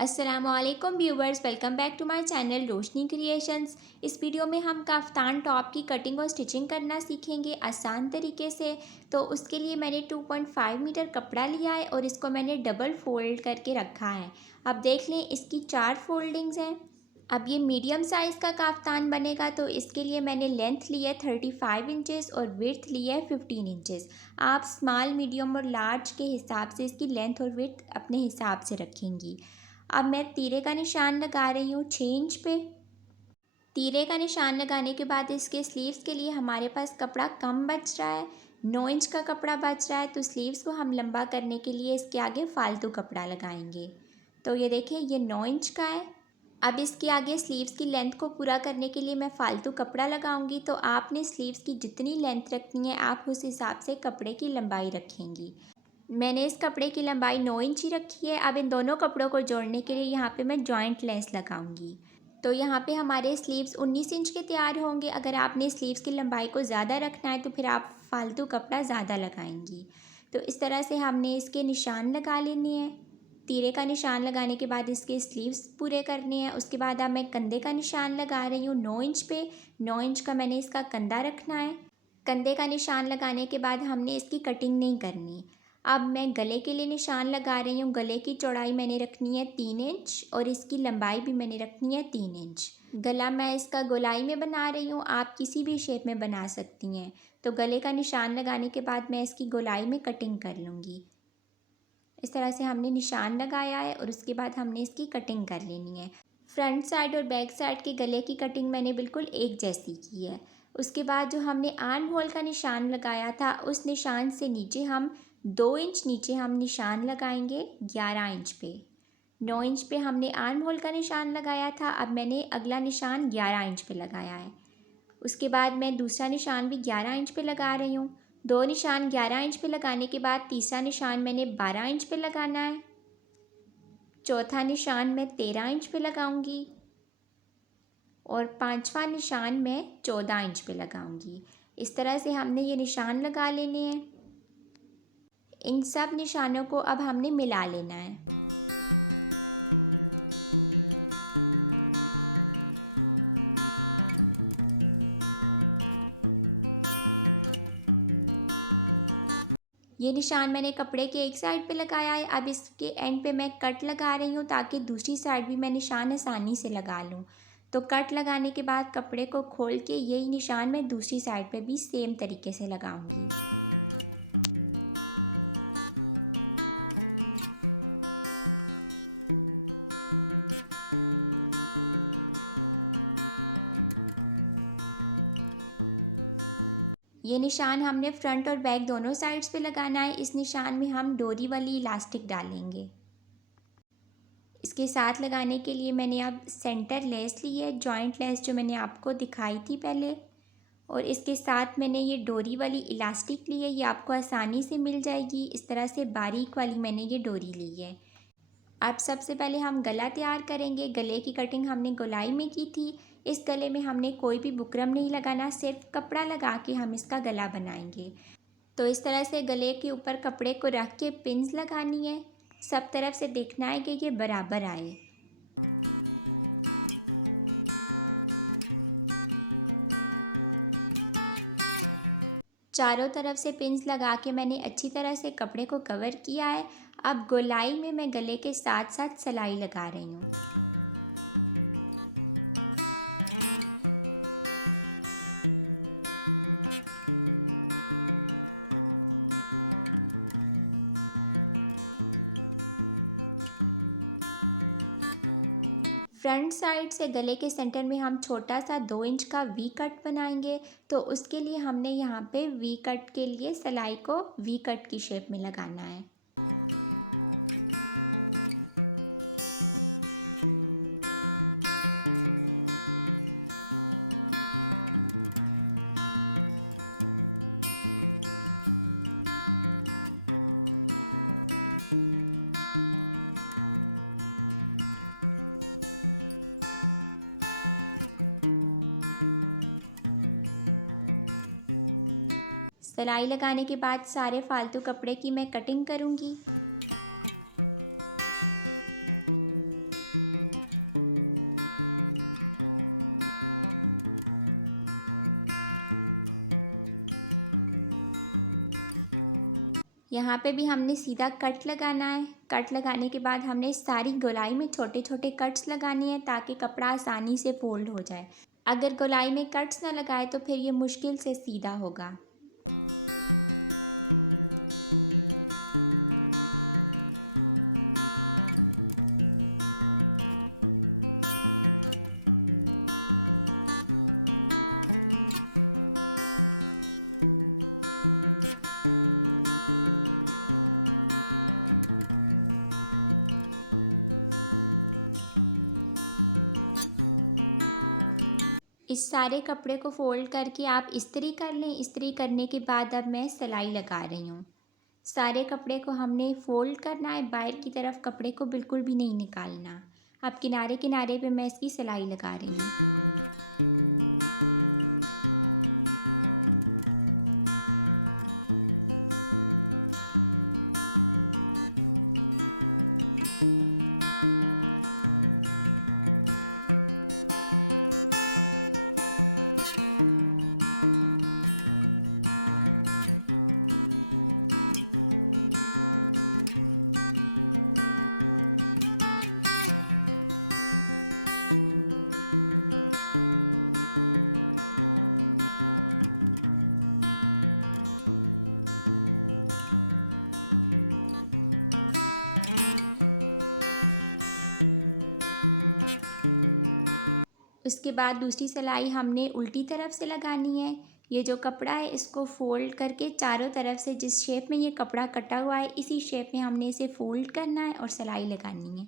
अस्सलामुअलैकुम viewers, welcome back to my channel Roshni creations. इस video में हम काफ्तान टॉप की कटिंग और स्टिचिंग करना सीखेंगे आसान तरीके से। तो उसके लिए मैंने 2.5 मीटर कपड़ा लिया है और इसको मैंने डबल फोल्ड करके रखा है। अब देख लें, इसकी 4 फोल्डिंग्स हैं। अब ये मीडियम साइज़ का काफ्तान बनेगा, तो इसके लिए मैंने लेंथ ली है 35 इंचेस और विड्थ ली है 15 इंचेस। आप स्मॉल, मीडियम और लार्ज के हिसाब से इसकी लेंथ और विड्थ अपने हिसाब से रखेंगी। अब मैं तीरे का निशान लगा रही हूँ 6 इंच पे। तीरे का निशान लगाने के बाद इसके स्लीव्स के लिए हमारे पास कपड़ा कम बच रहा है, 9 इंच का कपड़ा बच रहा है। तो स्लीव्स को हम लंबा करने के लिए इसके आगे फालतू कपड़ा लगाएंगे। तो ये देखिए, ये 9 इंच का है। अब इसके आगे स्लीव्स की लेंथ को पूरा करने के लिए मैं फालतू कपड़ा लगाऊंगी। तो आपने स्लीव्स की जितनी लेंथ रखनी है, आप उस हिसाब से कपड़े की लंबाई रखेंगी। मैंने इस कपड़े की लंबाई 9 इंच ही रखी है। अब इन दोनों कपड़ों को जोड़ने के लिए यहाँ पे मैं जॉइंट लेस लगाऊंगी। तो यहाँ पे हमारे स्लीव्स 19 इंच के तैयार होंगे। अगर आपने स्लीव्स की लंबाई को ज़्यादा रखना है तो फिर आप फालतू कपड़ा ज़्यादा लगाएंगी। तो इस तरह से हमने इसके निशान लगा लेने हैं। तीरे का निशान लगाने के बाद इसके स्लीव्स पूरे करने हैं। उसके बाद अब मैं कंधे का निशान लगा रही हूँ 9 इंच पे। 9 इंच का मैंने इसका कंधा रखना है। कंधे का निशान लगाने के बाद हमने इसकी कटिंग नहीं करनी। अब मैं गले के लिए निशान लगा रही हूँ। गले की चौड़ाई मैंने रखनी है 3 इंच और इसकी लंबाई भी मैंने रखनी है 3 इंच। गला मैं इसका गोलाई में बना रही हूँ, आप किसी भी शेप में बना सकती हैं। तो गले का निशान लगाने के बाद मैं इसकी गोलाई में कटिंग कर लूँगी। इस तरह से हमने निशान लगाया है और उसके बाद हमने इसकी कटिंग कर लेनी है। फ्रंट साइड और बैक साइड के गले की कटिंग मैंने बिल्कुल एक जैसी की है। उसके बाद जो हमने आर्म होल का निशान लगाया था, उस निशान से नीचे हम 2 इंच नीचे हम निशान लगाएंगे 11 इंच पे। 9 इंच पे हमने आर्म होल का निशान लगाया था, अब मैंने अगला निशान 11 इंच पे लगाया है। उसके बाद मैं दूसरा निशान भी 11 इंच पे लगा रही हूँ। 2 निशान 11 इंच पे लगाने के बाद तीसरा निशान मैंने 12 इंच पे लगाना है। चौथा निशान मैं 13 इंच पे लगाऊंगी और पांचवा निशान मैं 14 इंच पे लगाऊंगी। इस तरह से हमने ये निशान लगा लेने हैं। इन सब निशानों को अब हमने मिला लेना है। ये निशान मैंने कपड़े के एक साइड पे लगाया है। अब इसके एंड पे मैं कट लगा रही हूँ ताकि दूसरी साइड भी मैं निशान आसानी से लगा लूँ। तो कट लगाने के बाद कपड़े को खोल के यही निशान मैं दूसरी साइड पे भी सेम तरीके से लगाऊंगी। ये निशान हमने फ्रंट और बैक दोनों साइड्स पे लगाना है। इस निशान में हम डोरी वाली इलास्टिक डालेंगे। इसके साथ लगाने के लिए मैंने अब सेंटर लेस ली है, जॉइंट लेस जो मैंने आपको दिखाई थी पहले। और इसके साथ मैंने ये डोरी वाली इलास्टिक ली है, ये आपको आसानी से मिल जाएगी। इस तरह से बारीक वाली मैंने ये डोरी ली है। अब सबसे पहले हम गला तैयार करेंगे। गले की कटिंग हमने गोलाई में की थी। इस गले में हमने कोई भी बुकरम नहीं लगाना, सिर्फ कपड़ा लगा के हम इसका गला बनाएंगे। तो इस तरह से गले के ऊपर कपड़े को रख के पिन्स लगानी है। सब तरफ से देखना है कि ये बराबर आए। चारों तरफ से पिन्स लगा के मैंने अच्छी तरह से कपड़े को कवर किया है। अब गोलाई में मैं गले के साथ साथ सिलाई लगा रही हूँ। फ्रंट साइड से गले के सेंटर में हम छोटा सा 2 इंच का वी कट बनाएंगे। तो उसके लिए हमने यहाँ पे वी कट के लिए सिलाई को वी कट की शेप में लगाना है। सिलाई लगाने के बाद सारे फालतू कपड़े की मैं कटिंग करूँगी। यहाँ पे भी हमने सीधा कट लगाना है। कट लगाने के बाद हमने सारी गोलाई में छोटे छोटे कट्स लगाने हैं ताकि कपड़ा आसानी से फोल्ड हो जाए। अगर गोलाई में कट्स ना लगाए तो फिर ये मुश्किल से सीधा होगा। इस सारे कपड़े को फ़ोल्ड करके आप इस्त्री कर लें। इस्त्री करने के बाद अब मैं सिलाई लगा रही हूँ। सारे कपड़े को हमने फ़ोल्ड करना है, बाहर की तरफ कपड़े को बिल्कुल भी नहीं निकालना। अब किनारे किनारे पे मैं इसकी सिलाई लगा रही हूँ। उसके बाद दूसरी सिलाई हमने उल्टी तरफ से लगानी है। ये जो कपड़ा है इसको फ़ोल्ड करके चारों तरफ से जिस शेप में ये कपड़ा कटा हुआ है इसी शेप में हमने इसे फ़ोल्ड करना है और सिलाई लगानी है।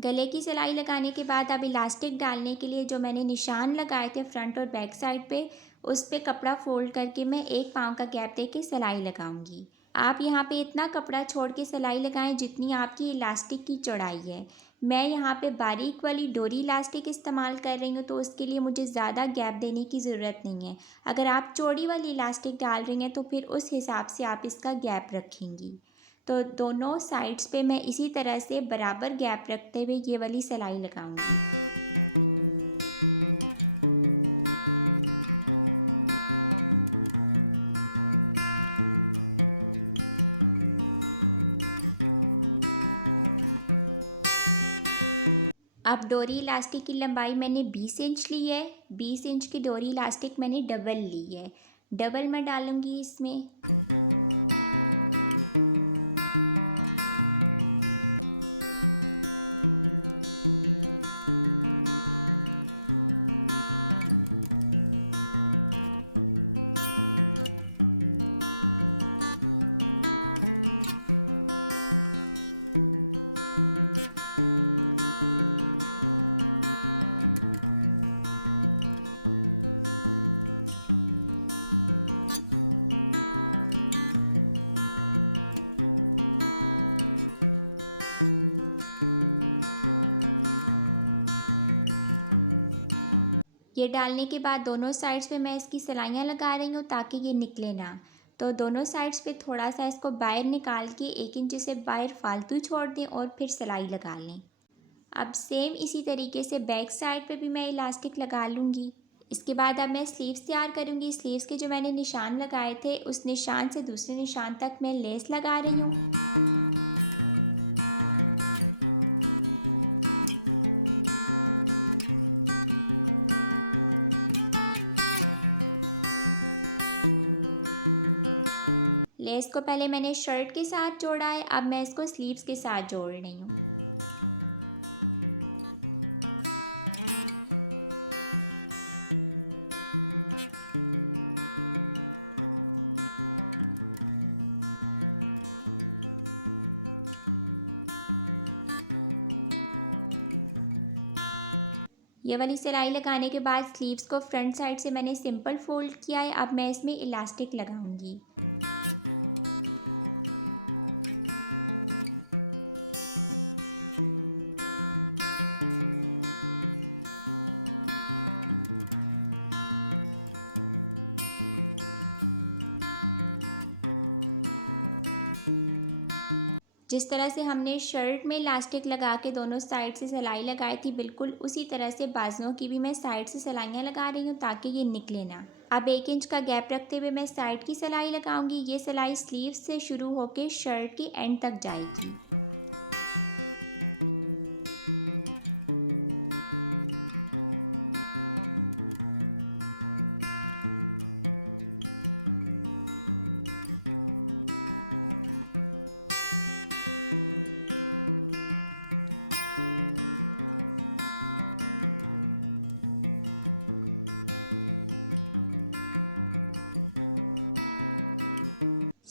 गले की सिलाई लगाने के बाद अब इलास्टिक डालने के लिए जो मैंने निशान लगाए थे फ्रंट और बैक साइड पे, उस पे कपड़ा फ़ोल्ड करके मैं एक पाँव का गैप देके सिलाई लगाऊंगी। आप यहाँ पे इतना कपड़ा छोड़ के सिलाई लगाएं जितनी आपकी इलास्टिक की चौड़ाई है। मैं यहाँ पे बारीक वाली डोरी इलास्टिक इस्तेमाल कर रही हूँ तो उसके लिए मुझे ज़्यादा गैप देने की ज़रूरत नहीं है। अगर आप चौड़ी वाली इलास्टिक डाल रही हैं तो फिर उस हिसाब से आप इसका गैप रखेंगी। तो दोनों साइड्स पे मैं इसी तरह से बराबर गैप रखते हुए ये वाली सिलाई लगाऊंगी। अब डोरी इलास्टिक की लंबाई मैंने 20 इंच ली है। 20 इंच की डोरी इलास्टिक मैंने डबल ली है। डबल मैं डालूंगी इसमें। ये डालने के बाद दोनों साइड्स पे मैं इसकी सिलाइयाँ लगा रही हूँ ताकि ये निकले ना। तो दोनों साइड्स पे थोड़ा सा इसको बाहर निकाल के 1 इंच से बाहर फालतू छोड़ दें और फिर सिलाई लगा लें। अब सेम इसी तरीके से बैक साइड पे भी मैं इलास्टिक लगा लूँगी। इसके बाद अब मैं स्लीव्स तैयार करूँगी। स्लीव्स के जो मैंने निशान लगाए थे उस निशान से दूसरे निशान तक मैं लेस लगा रही हूँ। लेस को पहले मैंने शर्ट के साथ जोड़ा है, अब मैं इसको स्लीव्स के साथ जोड़ रही हूँ। ये वाली सिलाई लगाने के बाद स्लीव्स को फ्रंट साइड से मैंने सिंपल फोल्ड किया है। अब मैं इसमें इलास्टिक लगाऊंगी। जिस तरह से हमने शर्ट में इलास्टिक लगा के दोनों साइड से सिलाई लगाई थी बिल्कुल उसी तरह से बाजुओं की भी मैं साइड से सिलाइयाँ लगा रही हूँ ताकि ये निकले ना। अब 1 इंच का गैप रखते हुए मैं साइड की सिलाई लगाऊंगी। ये सिलाई स्लीव से शुरू होकर शर्ट की एंड तक जाएगी।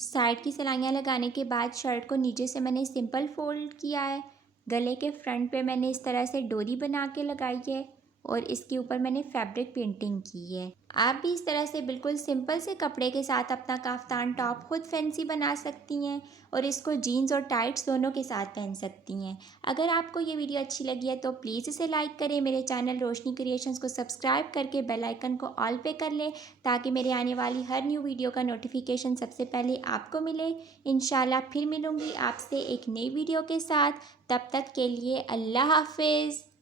साइड की सिलाइयाँ लगाने के बाद शर्ट को नीचे से मैंने सिंपल फोल्ड किया है। गले के फ्रंट पे मैंने इस तरह से डोरी बना के लगाई है और इसके ऊपर मैंने फैब्रिक पेंटिंग की है। आप भी इस तरह से बिल्कुल सिंपल से कपड़े के साथ अपना काफ्तान टॉप खुद फैंसी बना सकती हैं और इसको जीन्स और टाइट्स दोनों के साथ पहन सकती हैं। अगर आपको ये वीडियो अच्छी लगी है तो प्लीज़ इसे लाइक करें, मेरे चैनल रोशनी क्रिएशंस को सब्सक्राइब करके बेल आइकन को ऑल पे कर लें ताकि मेरे आने वाली हर न्यू वीडियो का नोटिफिकेशन सबसे पहले आपको मिले। इंशाल्लाह फिर मिलूँगी आपसे एक नई वीडियो के साथ। तब तक के लिए अल्लाह हाफ़िज़।